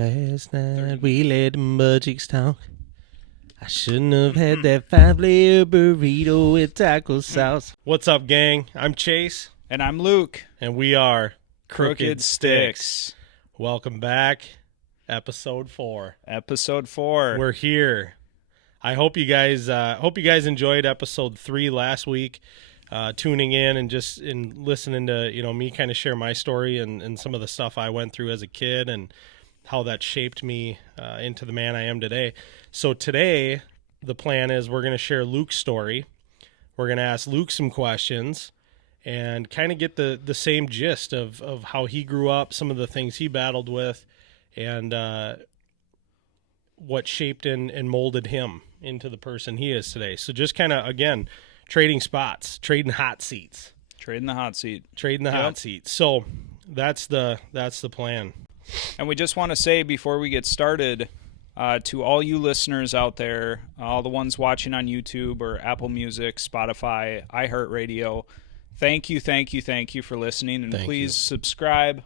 Last night we let the mudchicks talk. I shouldn't have had that 5-layer burrito with taco sauce. What's up, gang? I'm Chase. And I'm Luke. And we are Crooked Stix. Welcome back. Episode 4. Episode 4. We're here. I hope you guys enjoyed episode 3 last week. Tuning in and just listening to me kind of share my story and some of the stuff I went through as a kid and how that shaped me into the man I am today. So today the plan is we're going to share Luke's story. We're going to ask Luke some questions and kind of get the same gist of how he grew up, some of the things he battled with, and what shaped and molded him into the person he is today. So just kind of, again, trading spots, trading hot seats. Trading the hot seat. Hot seat. So that's the plan. And we just want to say before we get started, to all you listeners out there, all the ones watching on YouTube or Apple Music, Spotify, iHeartRadio, thank you for listening. And please subscribe,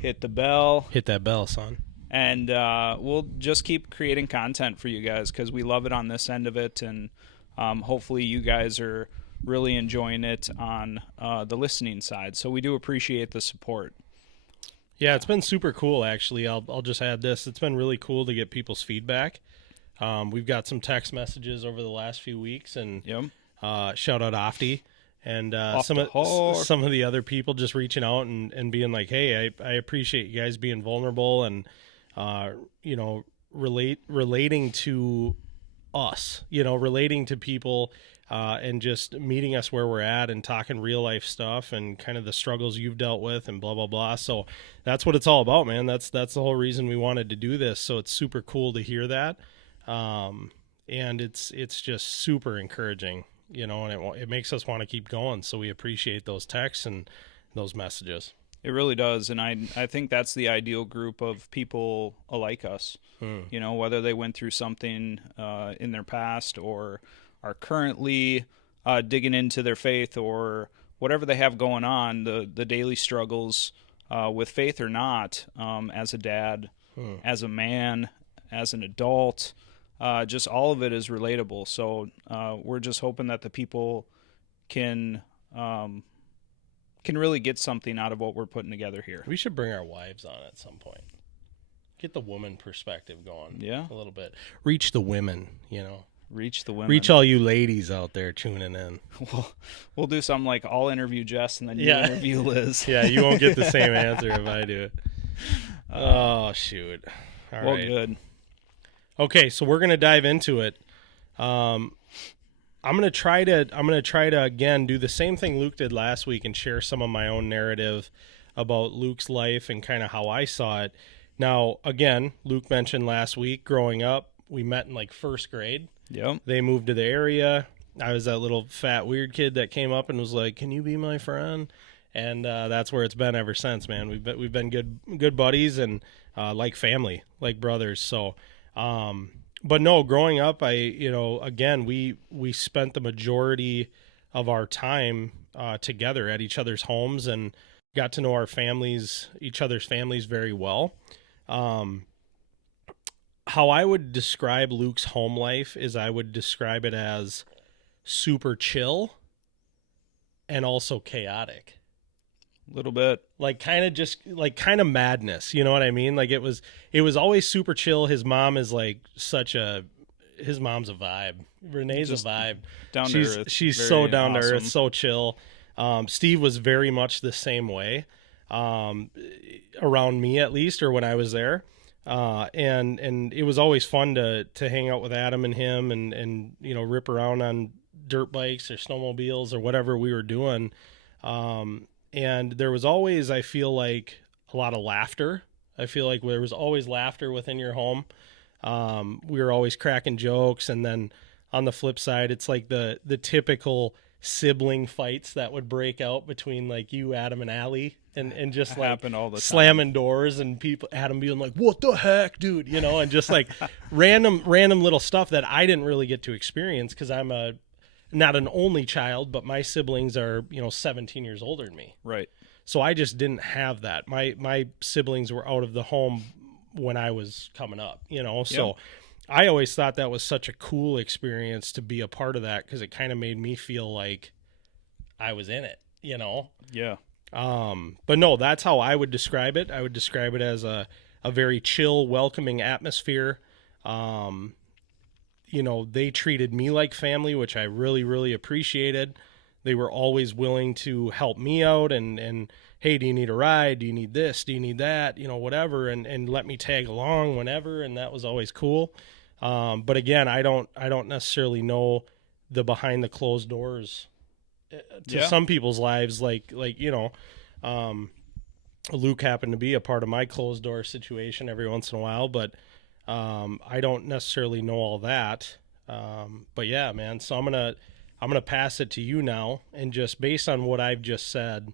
hit the bell. Hit that bell, son. And we'll just keep creating content for you guys because we love it on this end of it. And hopefully you guys are really enjoying it on the listening side. So we do appreciate the support. Yeah, it's been super cool, actually. I'll just add this. It's been really cool to get people's feedback. We've got some text messages over the last few weeks, and shout out Ofty. And some of the other people just reaching out and being like, hey, I appreciate you guys being vulnerable and, relating to us, relating to people and just meeting us where we're at and talking real life stuff and kind of the struggles you've dealt with and blah, blah, blah. So that's what it's all about, man. That's the whole reason we wanted to do this. So it's super cool to hear that. And it's just super encouraging, and it makes us want to keep going. So we appreciate those texts and those messages. It really does. And I think that's the ideal group of people like us, whether they went through something in their past or are currently digging into their faith or whatever they have going on, the daily struggles with faith or not, as a dad, as a man, as an adult, just all of it is relatable. So we're just hoping that the people can really get something out of what we're putting together here. We should bring our wives on at some point. Get the woman perspective going a little bit. Reach the women, Reach the women. Reach all you ladies out there tuning in. We'll do something like I'll interview Jess and then you interview Liz. Yeah, you won't get the same answer if I do it. Oh, shoot. All right. Good. Okay, so we're gonna dive into it. I'm gonna try to again do the same thing Luke did last week and share some of my own narrative about Luke's life and kind of how I saw it. Now, again, Luke mentioned last week growing up, we met in like first grade. Yep. They moved to the area. I was that little fat weird kid that came up and was like, "Can you be my friend?" And that's where it's been ever since, man. We've been good buddies and like family, like brothers. So, but no, growing up, again, we spent the majority of our time together at each other's homes and got to know each other's families very well. How I would describe Luke's home life is I would describe it as super chill and also chaotic. A little bit. Like kind of madness, you know what I mean? Like it was always super chill. His mom is like his mom's a vibe. Renee's just a vibe. Down to earth. She's so down to earth, so chill. Steve was very much the same way, around me at least, or when I was there. And it was always fun to hang out with Adam and him and rip around on dirt bikes or snowmobiles or whatever we were doing. And there was always, I feel like, a lot of laughter. I feel like there was always laughter within your home. We were always cracking jokes. And then on the flip side, it's like the typical sibling fights that would break out between like you, Adam, and Allie. And just like all the slamming doors and people, Adam being like, "What the heck, dude?" And just like random little stuff that I didn't really get to experience because I'm not an only child, but my siblings are 17 years older than me. Right. So I just didn't have that. My siblings were out of the home when I was coming up, So I always thought that was such a cool experience to be a part of that, because it kind of made me feel like I was in it, Yeah. But no, that's how I would describe it. I would describe it as a very chill, welcoming atmosphere. They treated me like family, which I really, really appreciated. They were always willing to help me out and hey, do you need a ride? Do you need this? Do you need that? Whatever, and let me tag along whenever, and that was always cool. But again, I don't necessarily know the behind the closed doors to some people's lives, like Luke happened to be a part of my closed door situation every once in a while, but I don't necessarily know all that. But yeah, man, so I'm gonna pass it to you now, and just based on what I've just said,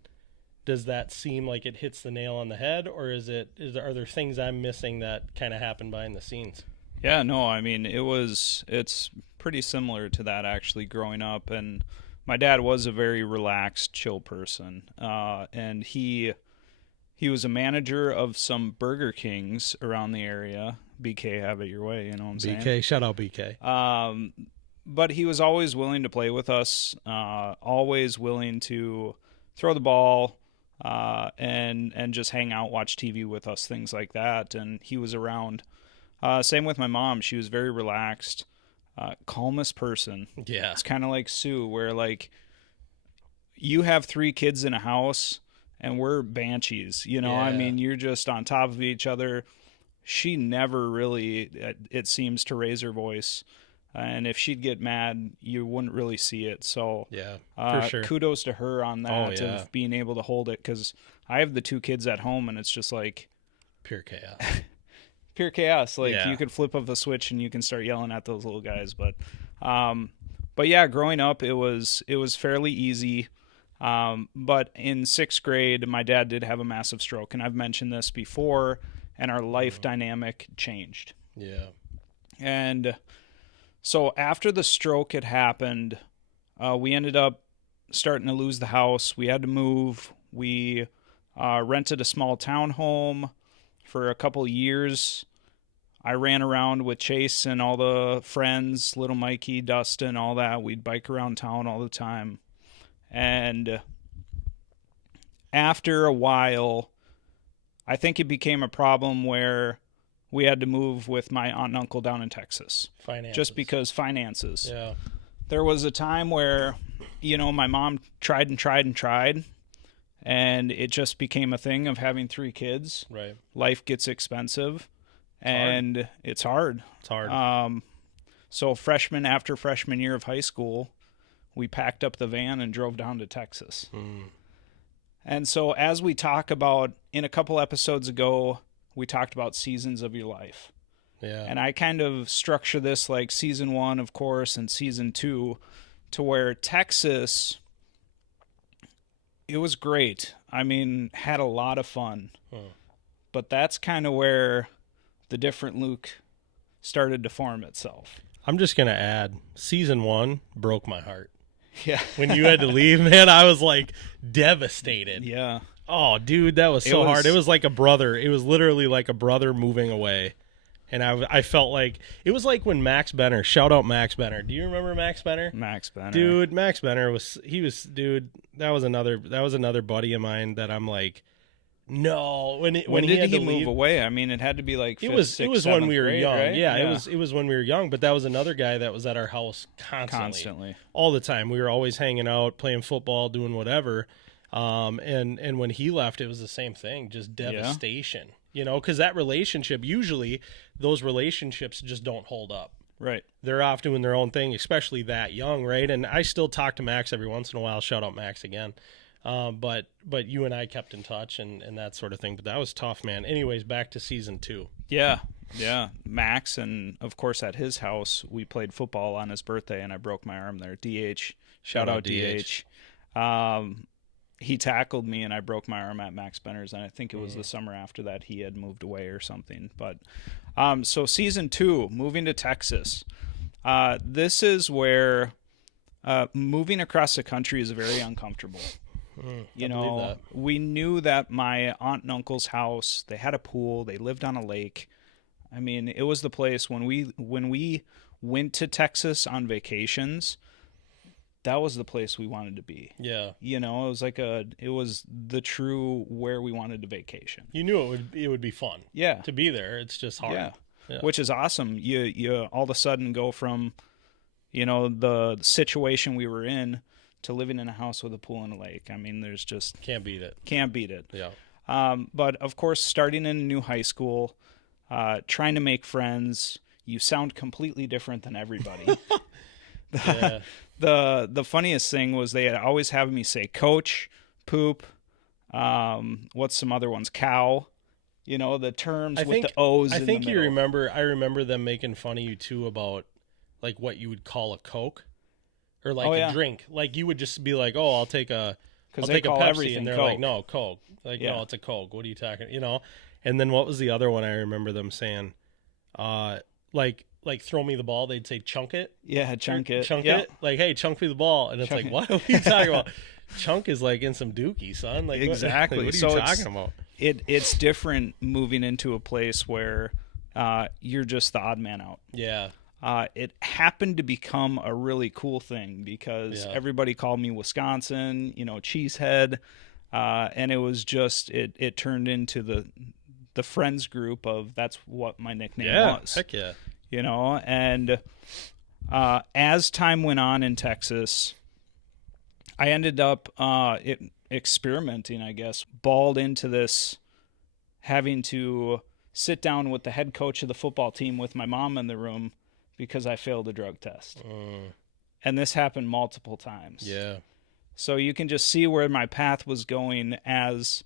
does that seem like it hits the nail on the head, or are there things I'm missing that kind of happened behind the scenes? Yeah, no, I mean, it's pretty similar to that, actually, growing up. And my dad was a very relaxed, chill person. And he was a manager of some Burger Kings around the area. BK, have it your way, you know what I'm saying? BK, shout out BK. But he was always willing to play with us, always willing to throw the ball, and just hang out, watch TV with us, things like that. And he was around. Same with my mom. She was very relaxed, calmest person. Yeah. It's kind of like Sue, where like you have 3 kids in a house and we're banshees, Yeah. I mean, you're just on top of each other. She never really, it seems, to raise her voice. And if she'd get mad, you wouldn't really see it. So yeah, for sure. Kudos to her on that, of being able to hold it. Because I have the 2 kids at home, and it's just like pure chaos. Pure chaos. Like you could flip up the switch and you can start yelling at those little guys. But yeah, growing up, it was fairly easy. But in 6th grade, my dad did have a massive stroke, and I've mentioned this before, and our life dynamic changed. Yeah. And so after the stroke had happened, we ended up starting to lose the house. We had to move. We rented a small townhome for a couple years. I ran around with Chase and all the friends, little Mikey, Dustin, all that. We'd bike around town all the time. And after a while, I think it became a problem where we had to move with my aunt and uncle down in Texas. Finances. Just because finances. Yeah. There was a time where, my mom tried and tried and tried, and it just became a thing of having 3 kids. Right. Life gets expensive, and it's hard. It's hard. So freshman year of high school, we packed up the van and drove down to Texas. And so as we talk about, in a couple episodes ago, we talked about seasons of your life. Yeah. And I kind of structure this like season 1, of course, and season 2, to where Texas, it was great. I mean, had a lot of fun. But that's kind of where the different Luke started to form itself. I'm just going to add, season 1 broke my heart. Yeah. When you had to leave, man, I was like devastated. Yeah. Oh, dude, that was so hard. It was like a brother. It was literally like a brother moving away. And I felt like, it was like when Max Benner, shout out Max Benner. Do you remember Max Benner? Max Benner. Dude, Max Benner that was another buddy of mine that I'm like, no. When did he move away? I mean, it had to be like 5th, 6th, it was when we were grade, young. Right? Yeah, it was when we were young, but that was another guy that was at our house constantly. All the time. We were always hanging out, playing football, doing whatever. And when he left, it was the same thing, just devastation. Because that relationship, usually those relationships just don't hold up. Right. They're off doing their own thing, especially that young, right? And I still talk to Max every once in a while. Shout out Max again. But you and I kept in touch and that sort of thing. But that was tough, man. Anyways, back to season 2. Yeah. Max, and of course at his house, we played football on his birthday, and I broke my arm there. DH. Shout out DH. He tackled me, and I broke my arm at Max Benner's, and I think it was the summer after that he had moved away or something. But so season 2, moving to Texas. This is where moving across the country is very uncomfortable. You I believe know, that. we knew that my aunt and uncle's house, they had a pool, they lived on a lake. I mean, it was the place when we went to Texas on vacations, that was the place we wanted to be. Yeah. You know, it was the true where we wanted to vacation. You knew it would be fun. Yeah. To be there. It's just hard. Yeah. Yeah. Which is awesome. You all of a sudden go from, you know, the situation we were in to living in a house with a pool and a lake. I mean, there's just Can't beat it. can't beat it. Yeah. But of course, starting in a new high school, trying to make friends, you sound completely different than everybody. Yeah. The funniest thing was they had always having me say coach, poop, what's some other ones? Cow. You know, the terms with the O's. I in think the you middle. remember. I remember them making fun of you too about like what you would call a Coke or like a drink. Like you would just be like, "Oh, I'll take a Pepsi," everything and they're Coke. like, "No, Coke." Like, no, it's a Coke. What are you talking? You know. And then what was the other one? I remember them saying, like throw me the ball. They'd say chunk it. Yeah, chunk it. Chunk Yep. it. Like, hey, chunk me the ball. And it's Chunk like, what are you talking about? Chunk is like in some dookie, son. Like Exactly. What are you So talking about? It's different moving into a place where you're just the odd man out. Yeah. It happened to become a really cool thing because everybody called me Wisconsin, you know, cheesehead, and it was just it turned into the friends group of that's what my nickname was. Heck yeah. You know, and as time went on in Texas, I ended up experimenting, I guess, balled into this, having to sit down with the head coach of the football team with my mom in the room because I failed a drug test. And this happened multiple times. Yeah. So you can just see where my path was going as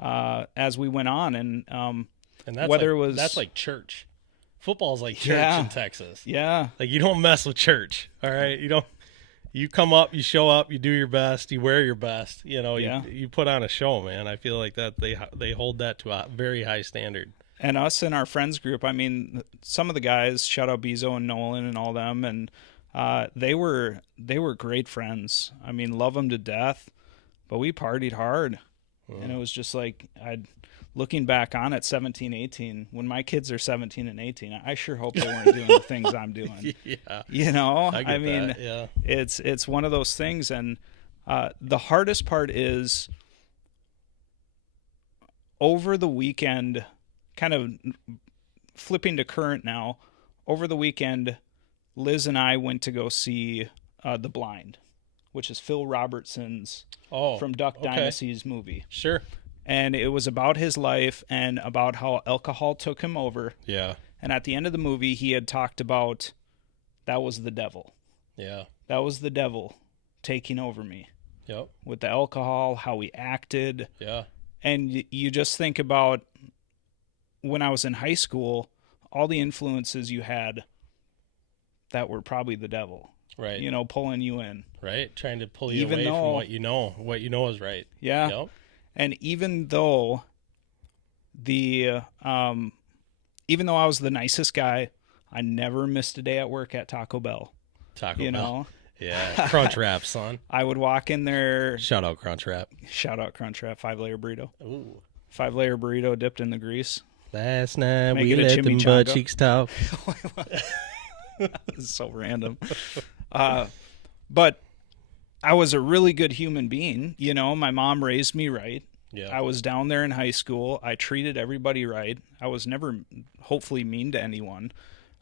we went on, and that's whether like, it was that's like church. Football's like church in Texas. Yeah. Like you don't mess with church. All right. You come up, you show up, you do your best, you wear your best. You know, you put on a show, man. I feel like that they hold that to a very high standard. And us in our friends group, I mean, some of the guys, shout out Bezo and Nolan and all them, and they were great friends. I mean, love them to death, but we partied hard. And it was just like, looking back on it, 17, 18, when my kids are 17 and 18, I sure hope they weren't doing the things I'm doing. Yeah. You know, I mean, yeah. It's one of those things. And the hardest part is over the weekend, kind of flipping to current now, over the weekend, Liz and I went to go see The Blind, which is Phil Robertson's from Duck Dynasty's movie. Sure. And it was about his life and about how alcohol took him over. Yeah. And at the end of the movie, he had talked about that was the devil. Yeah. That was the devil taking over me. Yep. With the alcohol, how we acted. Yeah. And you just think about when I was in high school, all the influences you had that were probably the devil. Right. You know, pulling you in. Right. Trying to pull you away from what you know is right. Yeah. Yep. And even though I was the nicest guy, I never missed a day at work at Taco Bell. You know? Yeah. Crunch Wrap, son. I would walk in there. Shout out Crunch Wrap. Shout out Crunch Wrap, 5-layer burrito. Ooh. 5-layer burrito dipped in the grease. Last night Make we it a let them butt chimichanga. cheeks talk. This is so random. But I was a really good human being. You know, my mom raised me right. Yeah. I was down there in high school. I treated everybody right. I was never, hopefully, mean to anyone.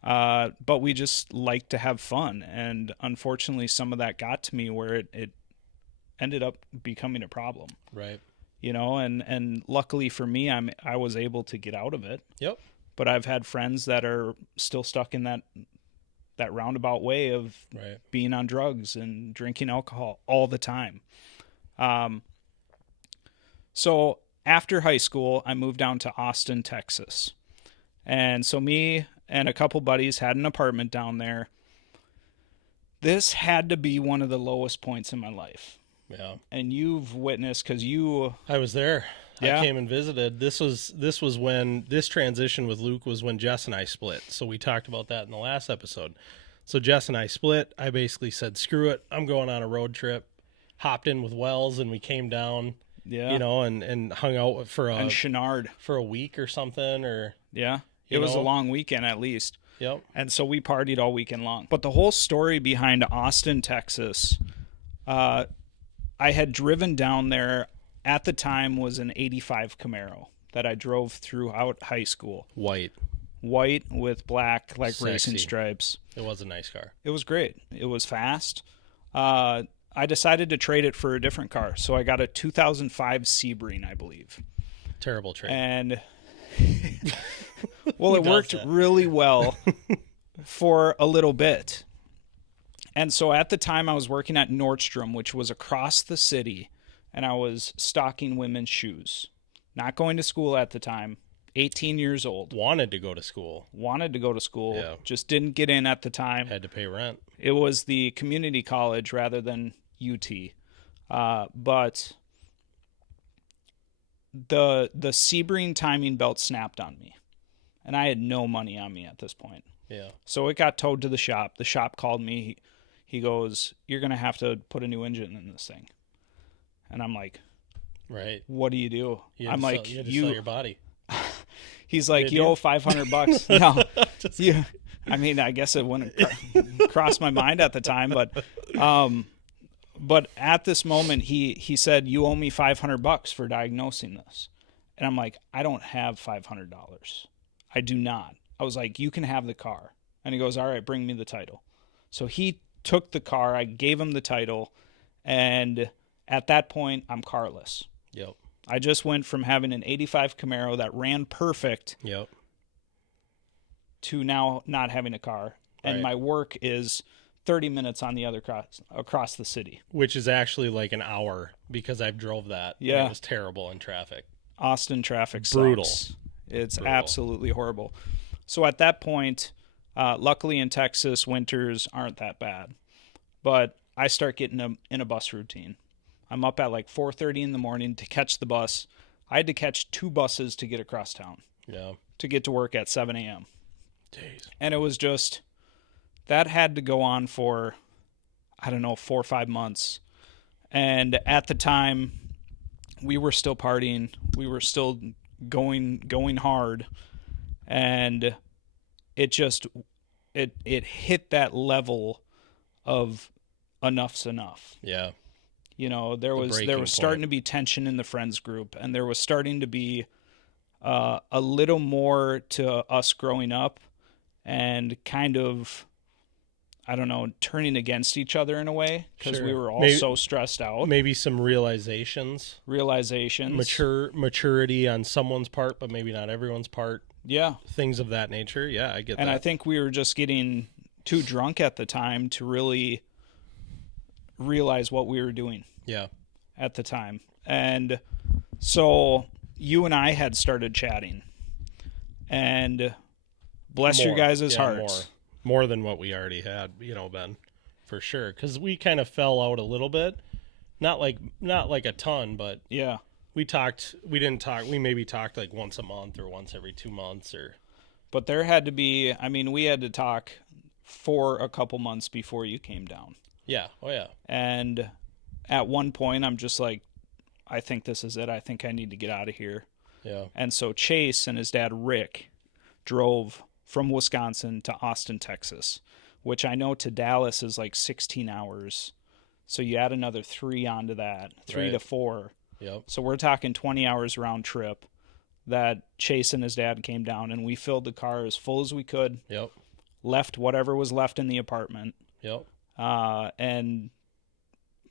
But we just liked to have fun. And unfortunately, some of that got to me where it ended up becoming a problem. Right. You know, and luckily for me, I was able to get out of it. Yep. But I've had friends that are still stuck in that roundabout way of being on drugs and drinking alcohol all the time. So after high school, I moved down to Austin, Texas. And so me and a couple buddies had an apartment down there. This had to be one of the lowest points in my life. Yeah. And you've witnessed, because I was there. Yeah. I came and visited. This was when this transition with Luke was when Jess and I split. So we talked about that in the last episode. So Jess and I split. I basically said, screw it. I'm going on a road trip. hopped in with Wells and we came down, Yeah. you know, and hung out for And Chenard. a week or something, or Yeah. It was a long weekend at least. Yep. And so we partied all weekend long. But the whole story behind Austin, Texas, I had driven down there at the time was an 85 Camaro that I drove throughout high school. White With black, like Sexy. racing stripes. It was a nice car. It was great. It was fast. I decided to trade it for a different car. So I got a 2005 Sebring, I believe. Terrible trade. And well, it worked really well for a little bit. And so at the time I was working at Nordstrom, which was across the city, and I was stocking women's shoes. Not going to school at the time, 18 years old. Wanted to go to school. Yeah. Just didn't get in at the time. Had to pay rent. It was the community college rather than UT. But the Sebring timing belt snapped on me, and I had no money on me at this point. Yeah. So it got towed to the shop. The shop called me. He goes, "You're going to have to put a new engine in this thing." And I'm like, right. What do you do? I'm like, you had to sell your body. He's like, you owe $500. No. Yeah. I mean, I guess it wouldn't cross my mind at the time, but at this moment, he said, "You owe me $500 for diagnosing this." And I'm like, "I don't have $500. I do not." I was like, "You can have the car." And he goes, "All right, bring me the title." So he took the car. I gave him the title. And at that point, I'm carless. Yep. I just went from having an 85 Camaro that ran perfect. Yep. To now not having a car. And Right. my work is 30 minutes on the other across the city. Which is actually like an hour because I've drove that. Yeah. It was terrible in traffic. Austin traffic sucks. Brutal. It's Brutal. absolutely horrible. So at that point, luckily in Texas, winters aren't that bad. But I start getting in a bus routine. I'm up at like 4:30 in the morning to catch the bus. I had to catch 2 buses to get across town. Yeah. To get to work at 7 a.m. Jeez. And it was just, that had to go on for, I don't know, 4 or 5 months. And at the time, we were still partying. We were still going hard. And it just, it hit that level of enough's enough. Yeah. You know, there was starting to be tension in the friends group, and there was starting to be a little more to us growing up and kind of, I don't know, turning against each other in a way because we were all so stressed out. Maybe some realizations. Maturity on someone's part, but maybe not everyone's part. Yeah. Things of that nature. Yeah, I get that. And I think we were just getting too drunk at the time to really realize what we were doing. Yeah. At the time. And so you and I had started chatting. And bless your guys' hearts. More than what we already had, Ben, for sure. Because we kind of fell out a little bit. Not like a ton, but yeah. We maybe talked like once a month or once every 2 months or. But there had to be, we had to talk for a couple months before you came down. Yeah. Oh, yeah. And at one point, I'm just like, I think this is it. I think I need to get out of here. Yeah. And so Chase and his dad, Rick, drove from Wisconsin to Austin, Texas, which I know to Dallas is like 16 hours. So you add another 3 onto that, 3 to 4. Yep. So we're talking 20 hours round trip that Chase and his dad came down, and we filled the car as full as we could. Yep. Left whatever was left in the apartment. Yep. And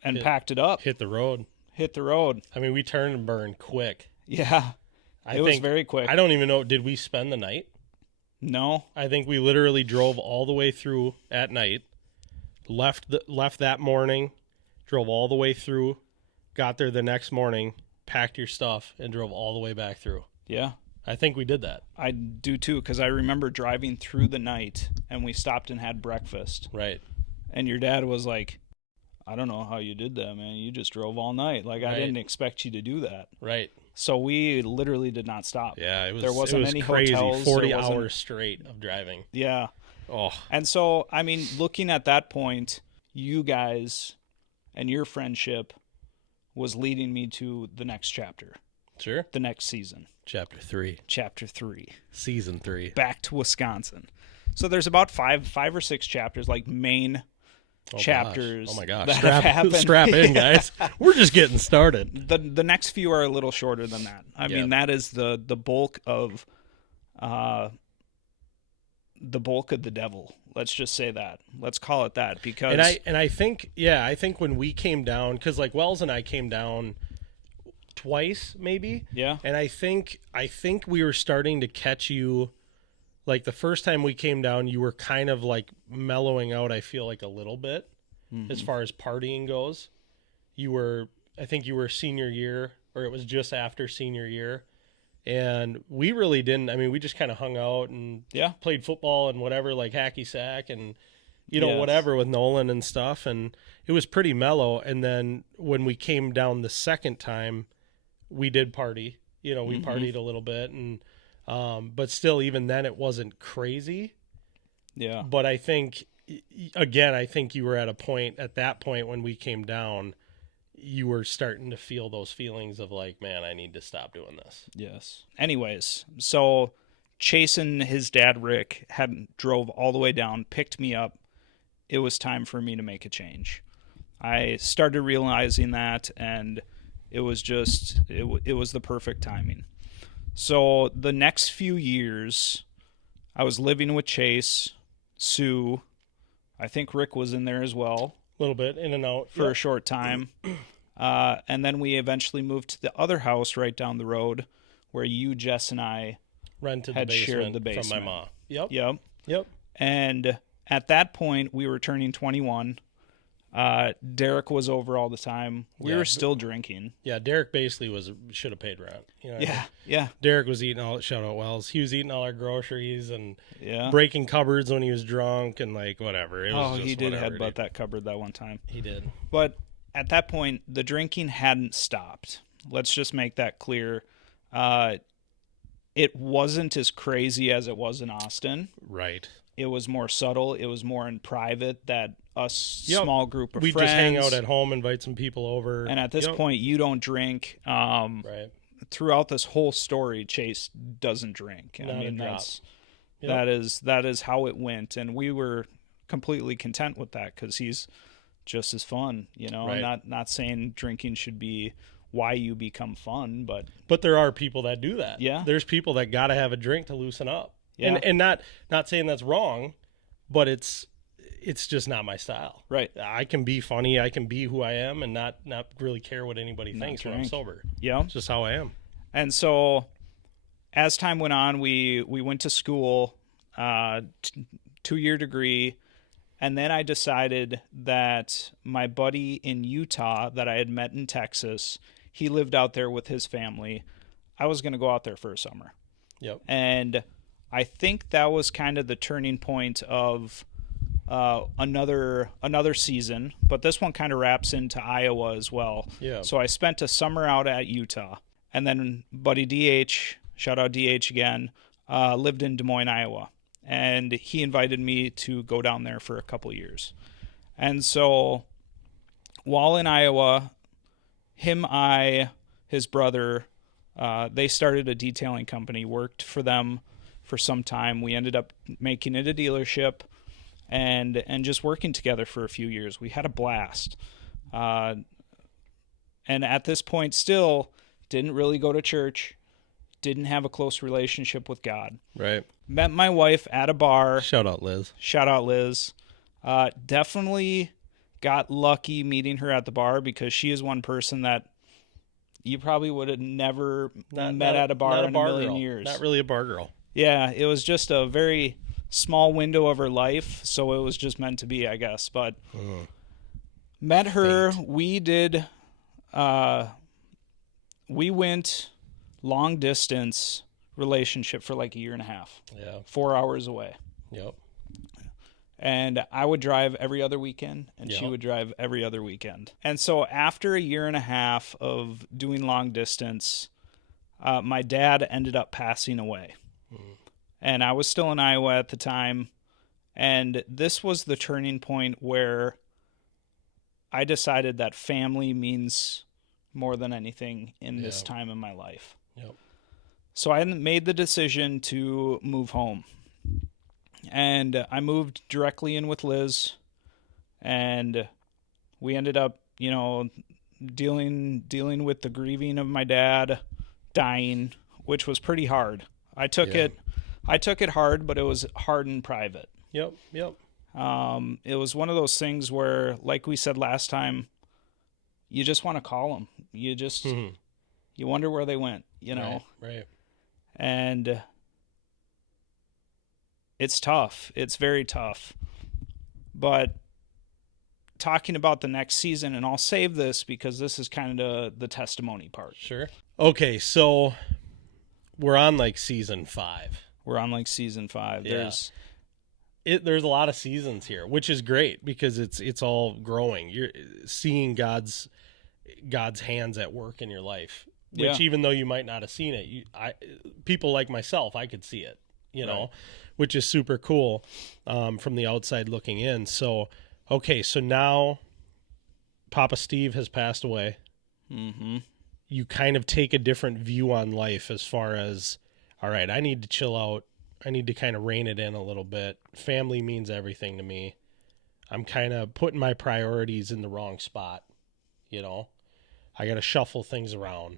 packed it up. Hit the road. We turned and burned quick. Yeah. It was very quick. I don't even know. Did we spend the night? No. I think we literally drove all the way through at night, left that morning, drove all the way through, got there the next morning, packed your stuff, and drove all the way back through. Yeah. I think we did that. I do too, because I remember driving through the night, and we stopped and had breakfast. Right. And your dad was like, I don't know how you did that, man. You just drove all night. Like, right. I didn't expect you to do that. Right. So we literally did not stop. Yeah, there wasn't any crazy. hotels. 40 hours straight of driving. Yeah. Oh. And so, looking at that point, you guys and your friendship was leading me to the next chapter, Sure. the next season. Chapter 3. Chapter 3. Season 3. Back to Wisconsin. So there's about five or six chapters, like main chapters. Oh my gosh. That have happened. Strap in, guys. We're just getting started. The next few are a little shorter than that. I mean, that is the bulk of the devil. Let's just say that. Let's call it that, because I think when we came down, because like Wells and I came down twice maybe. Yeah. And I think we were starting to catch you. Like the first time we came down, you were kind of like mellowing out, I feel like, a little bit as far as partying goes. I think you were senior year, or it was just after senior year. And we really didn't. I mean, we just kind of hung out and played football and whatever, like hacky sack and, whatever with Nolan and stuff. And it was pretty mellow. And then when we came down the second time, we did party. We partied a little bit. And but still, even then, it wasn't crazy. Yeah. But I think, again, you were at that point when we came down, you were starting to feel those feelings of like, man, I need to stop doing this. Yes. Anyways, so Chase and his dad, Rick, drove all the way down, picked me up. It was time for me to make a change. I started realizing that, and it was the perfect timing. So the next few years, I was living with Chase, Sue. I think Rick was in there as well. A little bit, in and out. For a short time. And then we eventually moved to the other house right down the road where you, Jess, and I shared the basement from my mom. Yep. And at that point, we were turning 21. Derek was over all the time. We were still drinking. Yeah, Derek basically should have paid rent. Yeah. Derek was eating shout out Wells. He was eating all our groceries and breaking cupboards when he was drunk and like whatever. He did headbutt that cupboard that one time. He did. But at that point, the drinking hadn't stopped. Let's just make that clear. It wasn't as crazy as it was in Austin. Right. It was more subtle. It was more in private, that small group of friends. We just hang out at home, invite some people over. And at this point, you don't drink. Right. Throughout this whole story, Chase doesn't drink. Not I mean, a drop. that is how it went, and we were completely content with that because he's just as fun. Right. Not saying drinking should be why you become fun, but there are people that do that. Yeah. There's people that got to have a drink to loosen up. Yeah. And not saying that's wrong, but it's just not my style. Right. I can be funny, I can be who I am, and not really care what anybody thinks when I'm sober. Yeah. It's just how I am. And so as time went on, we went to school, 2-year degree, and then I decided that my buddy in Utah that I had met in Texas, he lived out there with his family. I was going to go out there for a summer. Yep. And I think that was kind of the turning point of another season, but this one kind of wraps into Iowa as well. Yeah. So I spent a summer out at Utah, and then buddy DH, shout out DH again, lived in Des Moines, Iowa, and he invited me to go down there for a couple years. And so while in Iowa, his brother, they started a detailing company, worked for them for some time. We ended up making it a dealership and just working together for a few years. We had a blast. And at this point still didn't really go to church, didn't have a close relationship with God. Right. Met my wife at a bar. Shout out Liz. Definitely got lucky meeting her at the bar because she is one person that you probably would have never met at a bar in a million years. Not really a bar girl. Yeah, it was just a very small window of her life, so it was just meant to be, I guess. But met her, Fate. We went long distance relationship for like a year and a half. Yeah. 4 hours away. Yep. And I would drive every other weekend, and she would drive every other weekend. And so after a year and a half of doing long distance, my dad ended up passing away. And I was still in Iowa at the time. And this was the turning point where I decided that family means more than anything in this time in my life. Yep. So I made the decision to move home. And I moved directly in with Liz, and we ended up, dealing with the grieving of my dad dying, which was pretty hard. I took it hard, but it was hard in private. Yep. It was one of those things where, like we said last time, you just want to call them. You just you wonder where they went, Right. And it's tough. It's very tough. But talking about the next season, and I'll save this because this is kind of the testimony part. Sure. Okay, so we're on like season 5. We're on like season 5. Yeah. There's a lot of seasons here, which is great because it's all growing. You're seeing God's hands at work in your life, which even though you might not have seen it, people like myself, I could see it, which is super cool from the outside looking in. So, okay, so now Papa Steve has passed away. Mm-hmm. You kind of take a different view on life as far as, all right, I need to chill out. I need to kind of rein it in a little bit. Family means everything to me. I'm kind of putting my priorities in the wrong spot. I got to shuffle things around.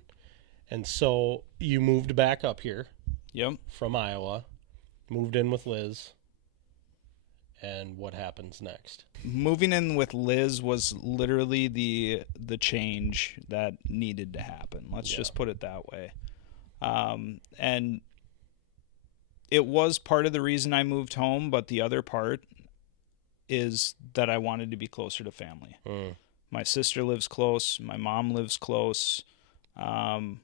And so you moved back up here. Yep. From Iowa, moved in with Liz. And what happens next? Moving in with Liz was literally the change that needed to happen. Let's just put it that way. And it was part of the reason I moved home, but the other part is that I wanted to be closer to family. My sister lives close. My mom lives close. And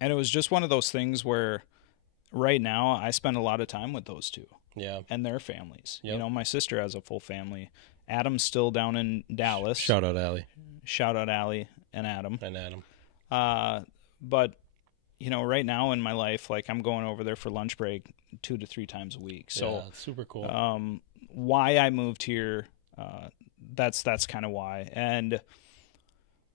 it was just one of those things where right now I spend a lot of time with those two. Yeah. And their families. Yep. My sister has a full family. Adam's still down in Dallas. Shout out Allie. Shout out Allie and Adam. But, right now in my life, like I'm going over there for lunch break 2 to 3 times a week. So it's super cool. Why I moved here, that's kind of why. And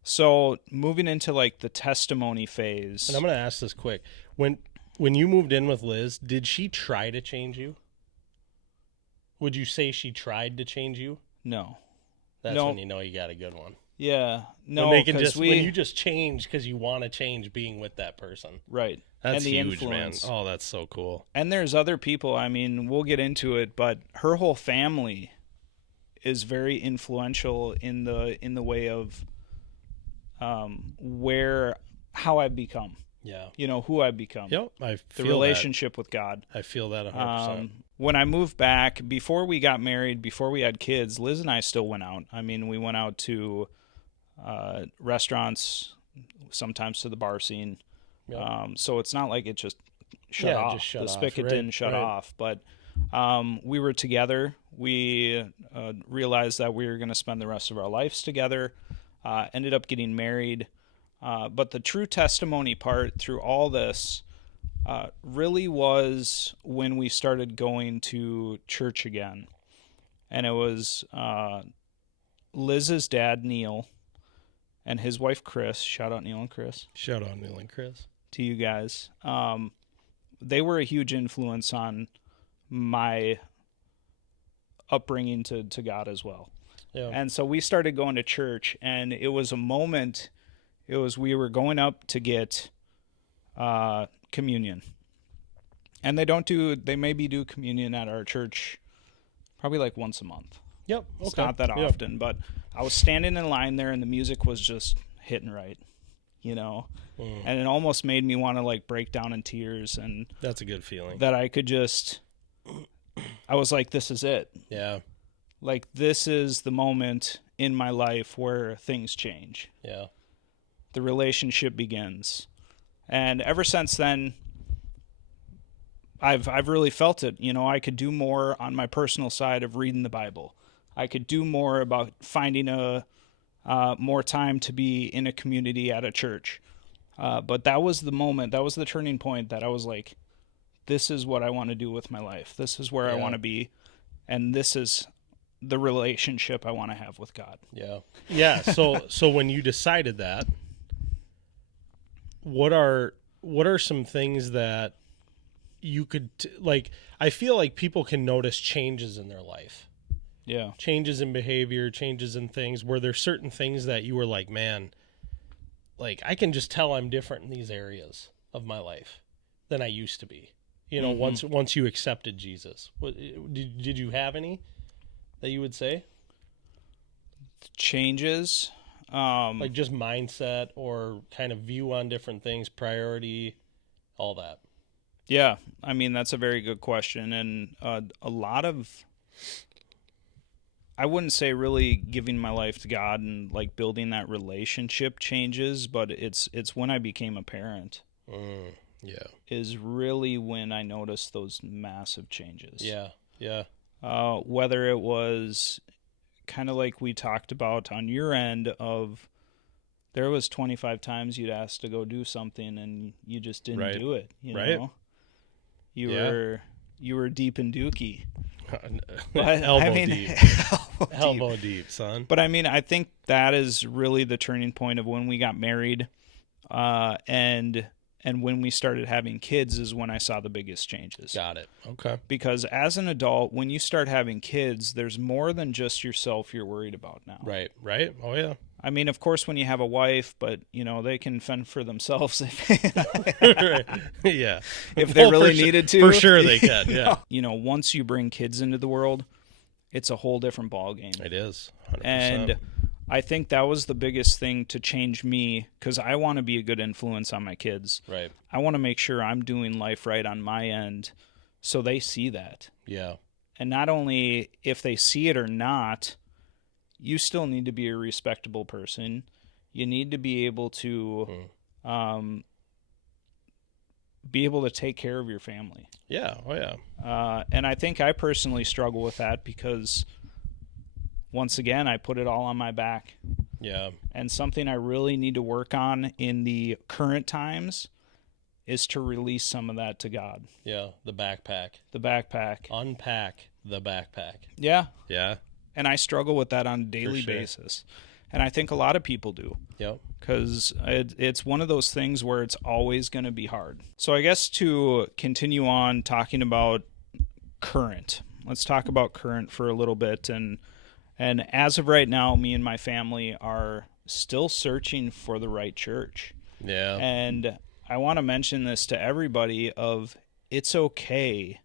so moving into like the testimony phase. And I'm going to ask this quick. When you moved in with Liz, did she try to change you? Would you say she tried to change you? No. That's when you know you got a good one. Yeah. No, when you just change because you want to change being with that person. Right. That's and the huge, influence. man. Oh, that's so cool. And there's other people, we'll get into it, but her whole family is very influential in the way of how I've become. Yeah. Who I've become. Yep. I feel the relationship with God. I feel that 100%. When I moved back, before we got married, before we had kids, Liz and I still went out. We went out to restaurants, sometimes to the bar scene. Yep. So it's not like it just shut off. The spigot didn't shut off. But we were together. We realized that we were going to spend the rest of our lives together. Ended up getting married. But the true testimony part through all this really was when we started going to church again. And it was Liz's dad, Neil, and his wife, Chris. Shout out Neil and Chris. Shout out Neil and Chris. To you guys. They were a huge influence on my upbringing to God as well. Yeah. And so we started going to church, and it was a moment. We were going up to get communion. And they maybe do communion at our church probably like once a month. Yep. Okay. It's not that often, but I was standing in line there and the music was just hitting right, and it almost made me want to like break down in tears. And that's a good feeling that I was like, this is it. Yeah. Like, this is the moment in my life where things change. Yeah. The relationship begins. And ever since then, I've really felt it. I could do more on my personal side of reading the Bible. I could do more about finding more time to be in a community at a church. But that was the moment, that was the turning point that I was like, this is what I want to do with my life. This is where I want to be. And this is the relationship I want to have with God. Yeah. Yeah. So when you decided that, what are some things that you could like? I feel like people can notice changes in their life. Yeah. Changes in behavior, changes in things where there's certain things that you were like, man, like I can just tell I'm different in these areas of my life than I used to be. You know, once you accepted Jesus. What did you have any that you would say? Changes, like just mindset or kind of view on different things, priority, all that. Yeah, I mean that's a very good question, and a lot of, I wouldn't say really giving my life to God and like building that relationship changes, but it's when I became a parent. Yeah, is really when I noticed those massive changes. Yeah. Whether it was kind of like we talked about on your end of there was 25 times you'd asked to go do something and you just didn't do it. You know, you were deep in dookie. Elbow deep, son. But I mean, I think that is really the turning point of when we got married, and when we started having kids is when I saw the biggest changes. Got it. Okay. Because as an adult, when you start having kids, there's more than just yourself you're worried about now. Right. Oh, yeah. I mean, of course, when you have a wife, but, you know, they can fend for themselves yeah. If they really needed to. For sure they can, yeah. You know, once you bring kids into the world, it's a whole different ballgame. It is, 100%. And I think that was the biggest thing to change me, because I want to be a good influence on my kids. Right. I want to make sure I'm doing life right on my end so they see that. Yeah. And not only if they see it or not, you still need to be a respectable person. You need to be able to take care of your family. Yeah. Oh, yeah. And I think I personally struggle with that because, once again, I put it all on my back. Yeah. And something I really need to work on in the current times is to release some of that to God. Yeah, the backpack. Unpack the backpack. Yeah. Yeah. And I struggle with that on a daily basis. And I think a lot of people do. Yep. Because it's one of those things where it's always going to be hard. So I guess to continue on talking about current, let's talk about current for a little bit. And as of right now, me and my family are still searching for the right church. Yeah. And I want to mention this to everybody of it's okay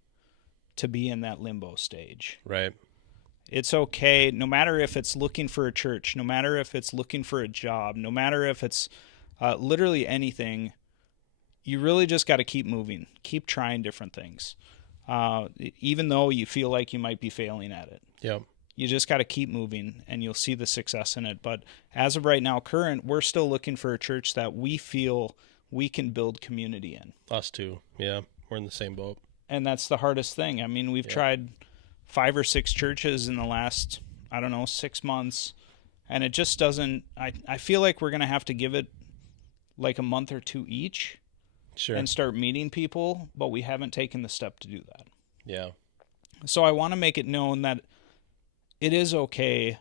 to be in that limbo stage. Right. It's okay, no matter if it's looking for a church, no matter if it's looking for a job, no matter if it's literally anything, you really just got to keep moving, keep trying different things, even though you feel like you might be failing at it. Yep. You just got to keep moving, and you'll see the success in it. But as of right now, current, we're still looking for a church that we feel we can build community in. Us too. Yeah, we're in the same boat. And that's the hardest thing. I mean, we've tried 5 or 6 churches in the last, 6 months, and it just doesn't, I feel like we're going to have to give it like a month or 2 each. Sure. And start meeting people, but we haven't taken the step to do that. Yeah. So I want to make it known that it is okay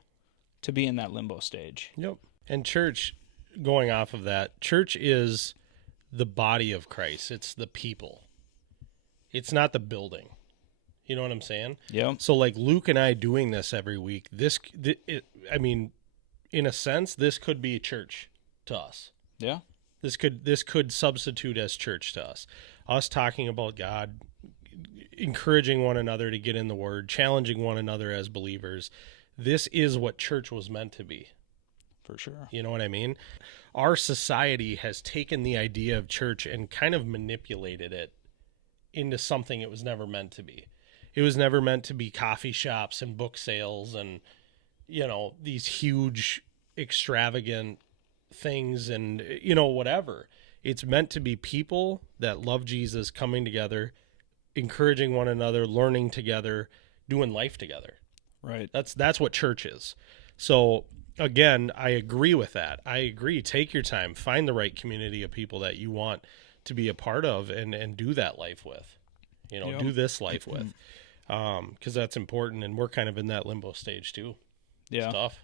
to be in that limbo stage. Yep. And church, going off of that, church is the body of Christ. It's the people. It's not the building. You know what I'm saying? Yeah. So like Luke and I doing this every week, in a sense, this could be church to us. Yeah. This could substitute as church to us. Us talking about God, encouraging one another to get in the Word, challenging one another as believers. This is what church was meant to be. For sure. You know what I mean? Our society has taken the idea of church and kind of manipulated it into something it was never meant to be. It was never meant to be coffee shops and book sales and, these huge, extravagant things and, whatever. It's meant to be people that love Jesus coming together, encouraging one another, learning together, doing life together. Right. That's what church is. So again, I agree with that. I agree. Take your time, find the right community of people that you want to be a part of and do that life with, do this life with. 'Cause that's important. And we're kind of in that limbo stage too. Yeah. It's tough.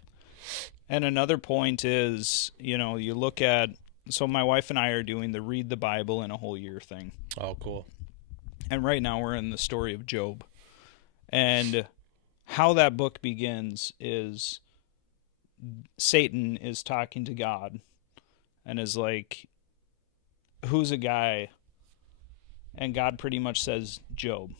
And another point is, you look at so my wife and I are doing the read the Bible in a whole year thing. Oh, cool. And right now we're in the story of Job. And how that book begins is Satan is talking to God and is like, who's a guy? And God pretty much says, Job.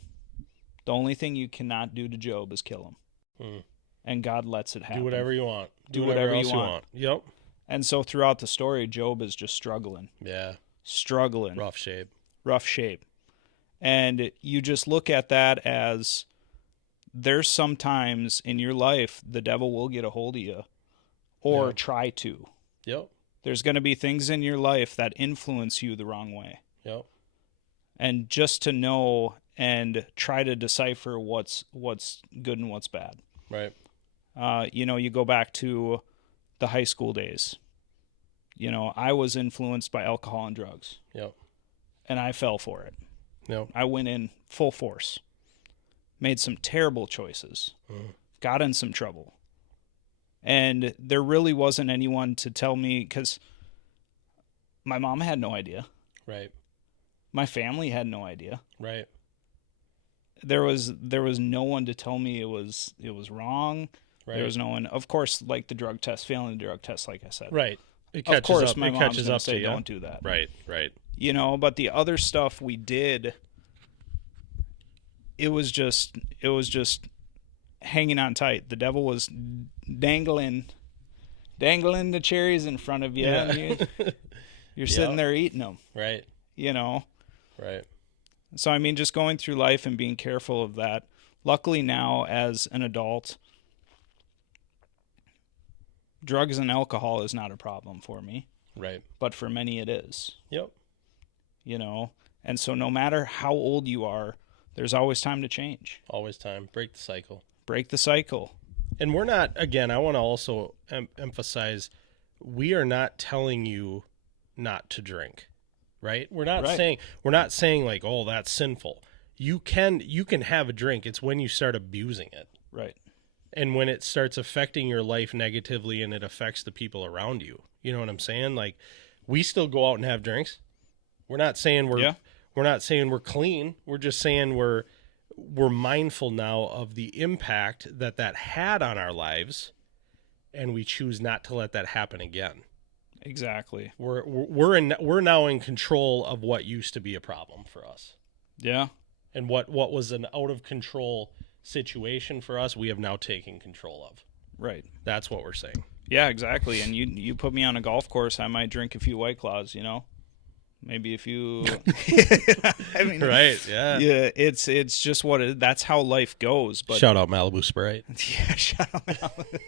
The only thing you cannot do to Job is kill him. And God lets it happen. Do whatever you want. Do whatever you want. Yep. And so throughout the story, Job is just struggling. Yeah. Struggling. Rough shape. Rough shape. And you just look at that as there's some times in your life the devil will get a hold of you or try to. Yep. There's going to be things in your life that influence you the wrong way. Yep. And just to know and try to decipher what's good and what's bad. Right. You go back to the high school days. I was influenced by alcohol and drugs. Yep. And I fell for it. Yep. I went in full force. Made some terrible choices. Got in some trouble. And there really wasn't anyone to tell me, because my mom had no idea. Right. My family had no idea. Right. There was no one to tell me it was wrong. Right. There was no one, of course, like the drug test, failing the drug test, like I said. Right. Of course, my mom's going to say, don't do that. Right. Right. But the other stuff we did, it was just hanging on tight. The devil was dangling the cherries in front of you. Yeah. And you're sitting there eating them. Right. Right. So, just going through life and being careful of that. Luckily now, as an adult, drugs and alcohol is not a problem for me. Right. But for many it is. Yep. And so no matter how old you are, there's always time to change. Always time. Break the cycle. Break the cycle. And we're not, again, I want to also emphasize, we are not telling you not to drink, right? We're not saying like, oh, that's sinful. You can have a drink. It's when you start abusing it. Right. And when it starts affecting your life negatively and it affects the people around you. You know what I'm saying? Like, we still go out and have drinks. We're not saying we're clean. We're just saying we're mindful now of the impact that had on our lives, and we choose not to let that happen again. Exactly. We're now in control of what used to be a problem for us. Yeah. And what was an out of control situation for us, we have now taken control of. Right. That's what we're saying. Yeah, exactly. And you put me on a golf course, I might drink a few White Claws, Maybe if you right, yeah. Yeah, it's just that's how life goes. But shout out Malibu Sprite. Yeah, shout out Malibu.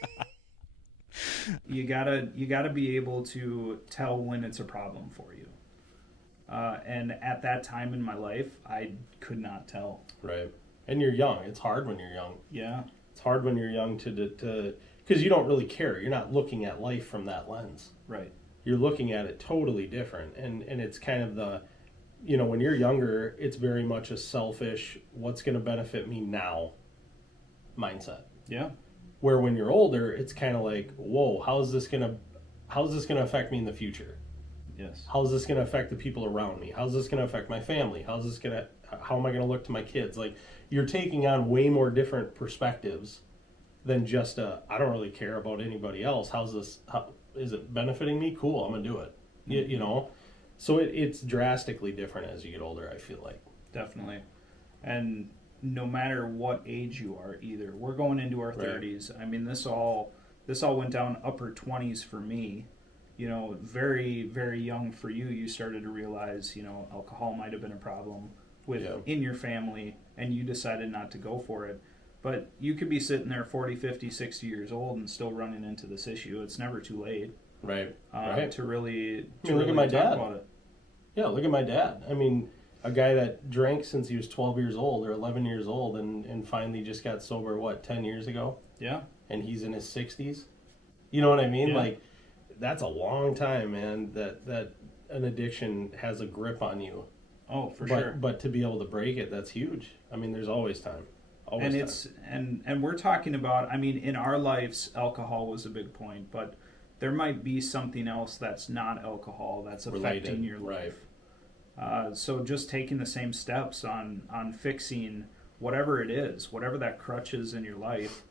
You gotta be able to tell when it's a problem for you. And at that time in my life, I could not tell. Right. And you're young. It's hard when you're young. Yeah. It's hard when you're young to because you don't really care. You're not looking at life from that lens. Right. You're looking at it totally different. And it's kind of when you're younger, it's very much a selfish, what's going to benefit me now mindset. Yeah. Where when you're older, it's kind of like, whoa, how's this going to affect me in the future? Yes. How's this going to affect the people around me? How's this going to affect my family? How am I going to look to my kids? Like, you're taking on way more different perspectives than just I don't really care about anybody else. Is it benefiting me? Cool, I'm gonna do it. Mm-hmm. So it's drastically different as you get older, I feel like. Definitely. And no matter what age you are either, we're going into our 30s. This all went down upper 20s for me. Very, very young for you. You started to realize, alcohol might have been a problem in your family, and you decided not to go for it. But you could be sitting there 40, 50, 60 years old and still running into this issue. It's never too late. Right. To really look at my dad. About it. Yeah, look at my dad. A guy that drank since he was 12 years old or 11 years old and finally just got sober, 10 years ago? Yeah. And he's in his 60s. You know what I mean? Yeah. Like, that's a long time, man, that an addiction has a grip on you. Oh, for sure. But to be able to break it, that's huge. There's always time. And we're talking about, in our lives, alcohol was a big point, but there might be something else that's not alcohol that's affecting your life. So just taking the same steps on fixing whatever it is, whatever that crutch is in your life.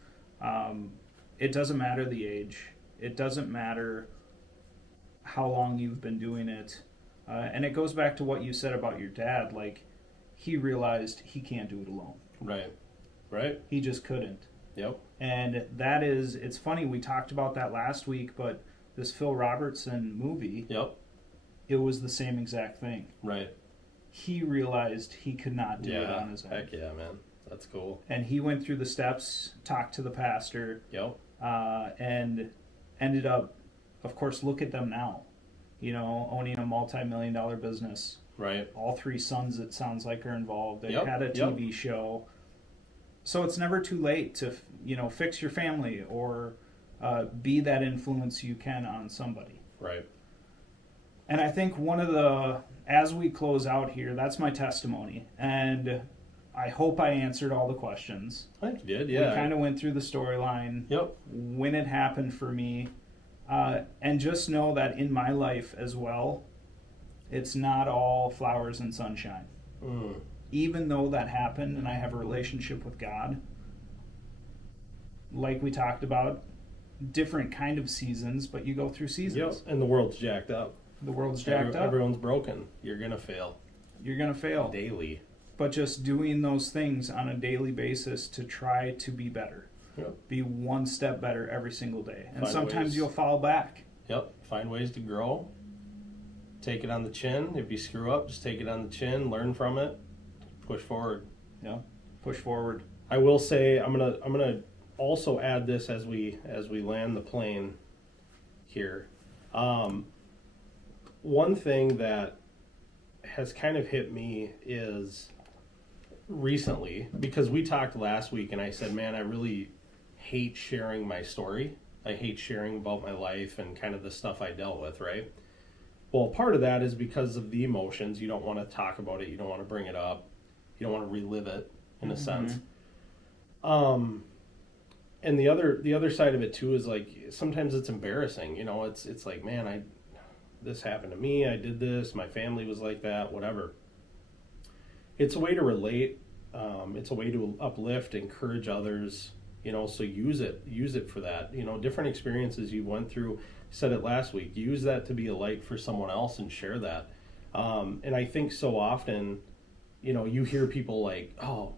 It doesn't matter the age. It doesn't matter how long you've been doing it. And it goes back to what you said about your dad. Like, he realized he can't do it alone. Right. He just couldn't. Yep. And that is, it's funny, we talked about that last week, but this Phil Robertson movie, yep, it was the same exact thing. Right. He realized he could not do it on his own. Heck yeah, man. That's cool. And he went through the steps, talked to the pastor, yep, and ended up, of course, look at them now. You know, owning a multi-million-dollar business. Right. All 3 sons, it sounds like, are involved. They yep. had a TV show. So it's never too late to, fix your family or be that influence you can on somebody. Right. And I think as we close out here, that's my testimony. And I hope I answered all the questions. I think you did, yeah. We kind of went through the storyline. Yep. When it happened for me. And just know that in my life as well, it's not all flowers and sunshine. Even though that happened and I have a relationship with God, like we talked about, different kind of seasons, but you go through seasons. Yep, and the world's jacked up. The world's jacked up. Everyone's broken. You're going to fail. You're going to fail. Daily. But just doing those things on a daily basis to try to be better. Yep. Be one step better every single day. And Find sometimes ways. you'll fall back. Yep. Find ways to grow. Take it on the chin. If you screw up, just take it on the chin. Learn from it. Push forward. Yeah. Push forward. I will say I'm gonna also add this as we land the plane here. One thing that has kind of hit me is recently, because we talked last week and I said, man, I really hate sharing my story. I hate sharing about my life and kind of the stuff I dealt with, right? Well, part of that is because of the emotions. You don't want to talk about it. You don't want to bring it up. You don't want to relive it, in a sense. And the other side of it too is like sometimes it's embarrassing. It's like, man, this happened to me. I did this. My family was like that. Whatever. It's a way to relate. It's a way to uplift, encourage others. So use it for that. Different experiences you went through. Said it last week. Use that to be a light for someone else and share that. And I think so often, you hear people like, oh,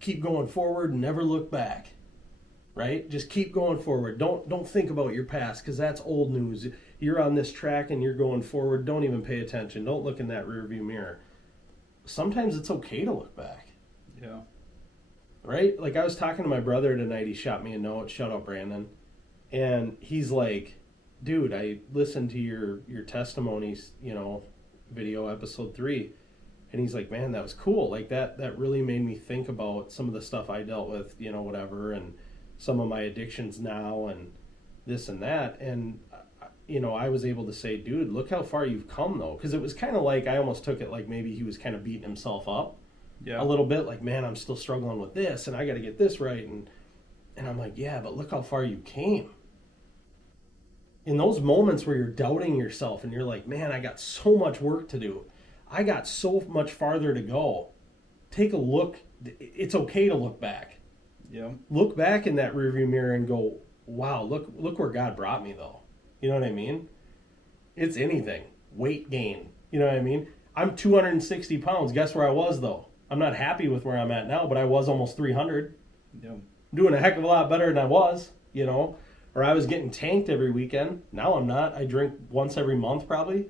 keep going forward and never look back, right? Just keep going forward. Don't think about your past because that's old news. You're on this track and you're going forward. Don't even pay attention. Don't look in that rearview mirror. Sometimes it's okay to look back. Yeah. Right? Like I was talking to my brother tonight. He shot me a note. Shout out, Brandon. And he's like, dude, I listened to your testimonies, video episode 3. And he's like, man, that was cool. Like that really made me think about some of the stuff I dealt with, whatever, and some of my addictions now and this and that. And, I was able to say, dude, look how far you've come though. Cause it was kind of like, I almost took it like maybe he was kind of beating himself up a little bit. Like, man, I'm still struggling with this and I got to get this right. And I'm like, yeah, but look how far you came. In those moments where you're doubting yourself and you're like, man, I got so much work to do. I got so much farther to go. Take a look. It's okay to look back. Yeah. Look back in that rearview mirror and go, wow, look where God brought me though. You know what I mean? It's anything. Weight gain. You know what I mean? I'm 260 pounds. Guess where I was though? I'm not happy with where I'm at now, but I was almost 300. Yeah. I'm doing a heck of a lot better than I was, Or I was getting tanked every weekend. Now I'm not. I drink once every month probably.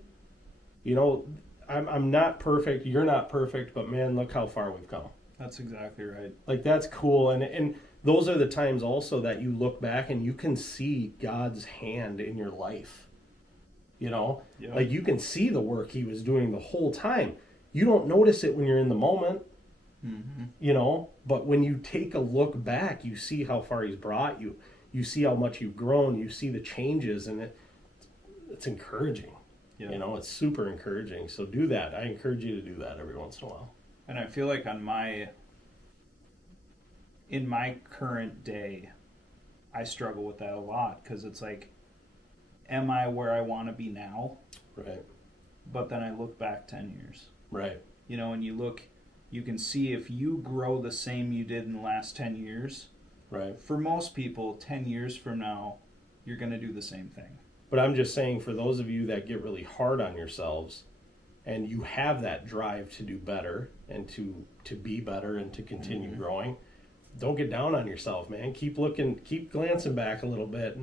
I'm not perfect. You're not perfect, but man, look how far we've come. That's exactly right. Like that's cool. And those are the times also that you look back and you can see God's hand in your life. Like you can see the work he was doing the whole time. You don't notice it when you're in the moment, but when you take a look back, you see how far he's brought you. You see how much you've grown. You see the changes, and it's encouraging. Yeah. It's super encouraging. So do that. I encourage you to do that every once in a while. And I feel like in my current day, I struggle with that a lot because it's like am I where I want to be now? Right. But then I look back 10 years. Right. You know, and you can see if you grow the same you did in the last 10 years. Right. For most people, 10 years from now, you're going to do the same thing. But I'm just saying, for those of you that get really hard on yourselves and you have that drive to do better and to be better and to continue growing, don't get down on yourself, man. Keep glancing back a little bit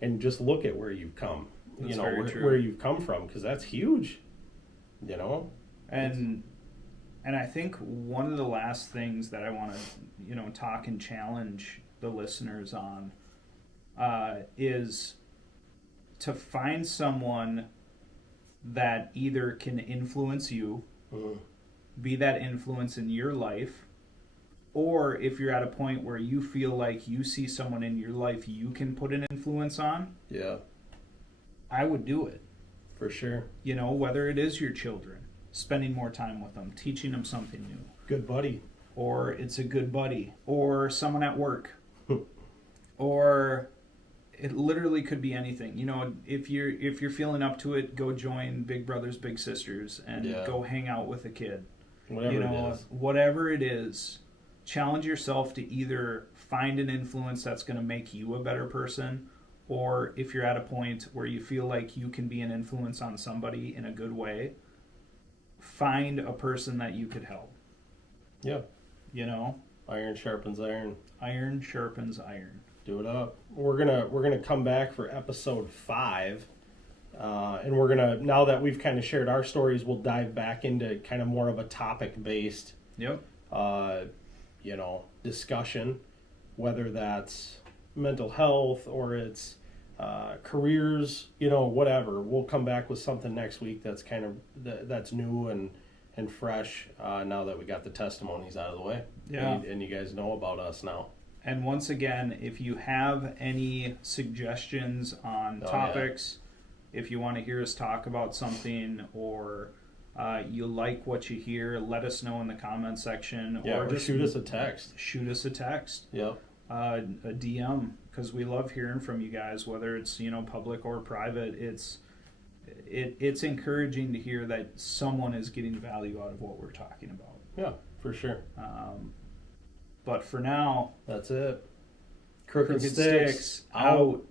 and just look at where you've come. That's where you've come from, because that's huge. You know? And I think one of the last things that I want to, talk and challenge the listeners on is to find someone that either can influence you, be that influence in your life, or if you're at a point where you feel like you see someone in your life you can put an influence on, I would do it. For sure. Whether it is your children, spending more time with them, teaching them something new. Good buddy. Or it's a good buddy. Or someone at work. Or it literally could be anything. If you're feeling up to it, go join Big Brothers Big Sisters and go hang out with a kid. Whatever it is, challenge yourself to either find an influence that's going to make you a better person, or if you're at a point where you feel like you can be an influence on somebody in a good way, find a person that you could help. Yeah. Iron sharpens iron. Iron sharpens iron. Do it up. We're gonna come back for episode 5, and we're gonna, now that we've kind of shared our stories, we'll dive back into kind of more of a topic based, discussion, whether that's mental health or it's careers, whatever. We'll come back with something next week that's kind of that's new and fresh, now that we got the testimonies out of the way. And you guys know about us now. And once again, if you have any suggestions on topics, if you want to hear us talk about something, or you like what you hear, let us know in the comment section. Or just shoot us a text. A DM, because we love hearing from you guys, whether it's public or private. It's encouraging to hear that someone is getting value out of what we're talking about. Yeah, for sure. But for now, that's it. Crooked Stix out.